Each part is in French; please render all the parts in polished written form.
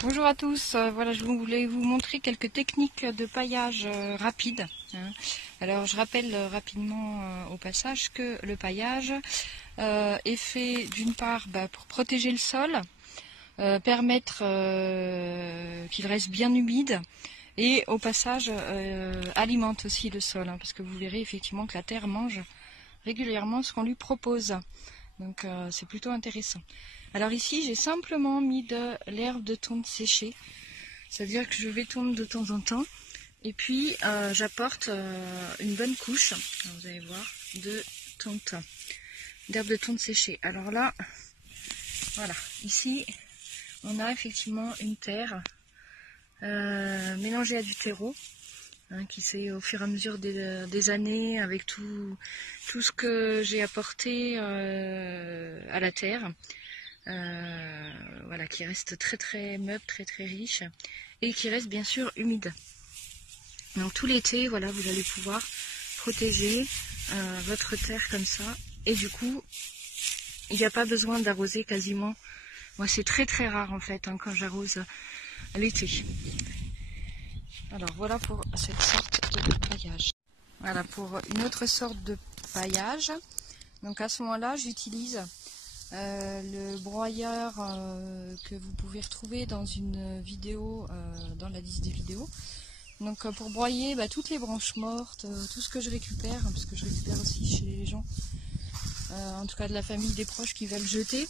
Bonjour à tous, voilà, je voulais vous montrer quelques techniques de paillage rapide. Alors je rappelle rapidement au passage que le paillage est fait d'une part pour protéger le sol, permettre qu'il reste bien humide et au passage alimente aussi le sol, parce que vous verrez effectivement que la terre mange régulièrement ce qu'on lui propose. Donc c'est plutôt intéressant. Alors ici j'ai simplement mis de l'herbe de tonte séchée, c'est-à-dire que je vais tondre de temps en temps et puis j'apporte une bonne couche, vous allez voir, de tonte, d'herbe de tonte séchée. Alors là, voilà, ici on a effectivement une terre mélangée à du terreau, qui s'est au fur et à mesure des années, avec tout ce que j'ai apporté à la terre, voilà, qui reste très meuble, très riche, et qui reste bien sûr humide. Donc tout l'été, voilà, vous allez pouvoir protéger votre terre comme ça, et du coup, il n'y a pas besoin d'arroser quasiment. Moi, c'est très rare en fait quand j'arrose l'été. Alors voilà pour cette sorte de paillage. Voilà pour une autre sorte de paillage. Donc à ce moment-là, j'utilise le broyeur que vous pouvez retrouver dans une vidéo, dans la liste des vidéos. Donc pour broyer toutes les branches mortes, tout ce que je récupère, parce que je récupère aussi chez les gens, en tout cas de la famille, des proches qui veulent jeter.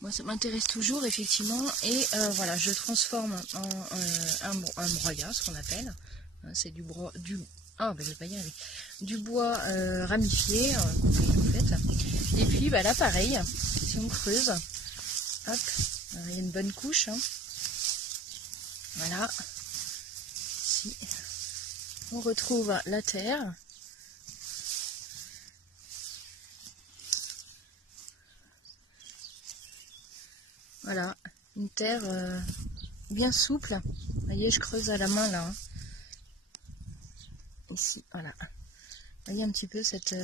Moi ça m'intéresse toujours effectivement, et voilà, je transforme en un broyat, ce qu'on appelle. C'est du bois ramifié, en fait. Et puis là pareil, si on creuse, hop, il y a une bonne couche, voilà, ici on retrouve la terre. Voilà, une terre bien souple. Vous voyez, je creuse à la main là. Ici, voilà. Vous voyez un petit peu cette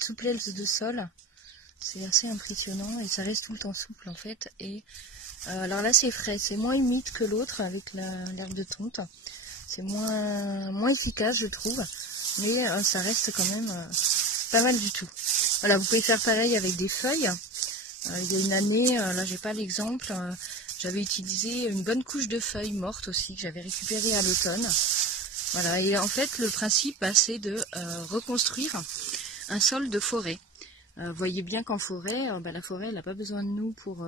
souplesse de sol. C'est assez impressionnant et ça reste tout le temps souple en fait. Et alors là c'est frais, c'est moins humide que l'autre avec l'herbe de tonte. C'est moins efficace je trouve, mais ça reste quand même pas mal du tout. Voilà, vous pouvez faire pareil avec des feuilles. Il y a une année, là j'ai pas l'exemple, j'avais utilisé une bonne couche de feuilles mortes aussi que j'avais récupérées à l'automne. Voilà, et en fait le principe c'est de reconstruire un sol de forêt. Vous voyez bien qu'en forêt, la forêt elle n'a pas besoin de nous pour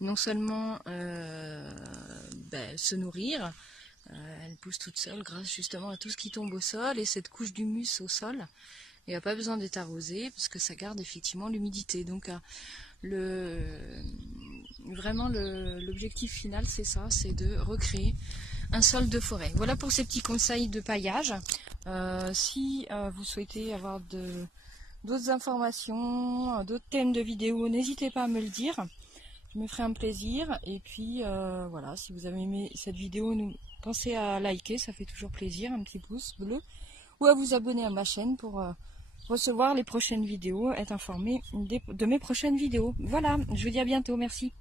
non seulement se nourrir, elle pousse toute seule grâce justement à tout ce qui tombe au sol et cette couche d'humus au sol. Il n'y a pas besoin d'être arrosé parce que ça garde effectivement l'humidité. Donc vraiment l'objectif final c'est ça, c'est de recréer un sol de forêt. Voilà pour ces petits conseils de paillage. Si vous souhaitez avoir d'autres informations, d'autres thèmes de vidéos, n'hésitez pas à me le dire. Je me ferai un plaisir. Et puis voilà, si vous avez aimé cette vidéo, pensez à liker, ça fait toujours plaisir, un petit pouce bleu. Ou à vous abonner à ma chaîne pour recevoir les prochaines vidéos, être informé de mes prochaines vidéos. Voilà, je vous dis à bientôt, merci.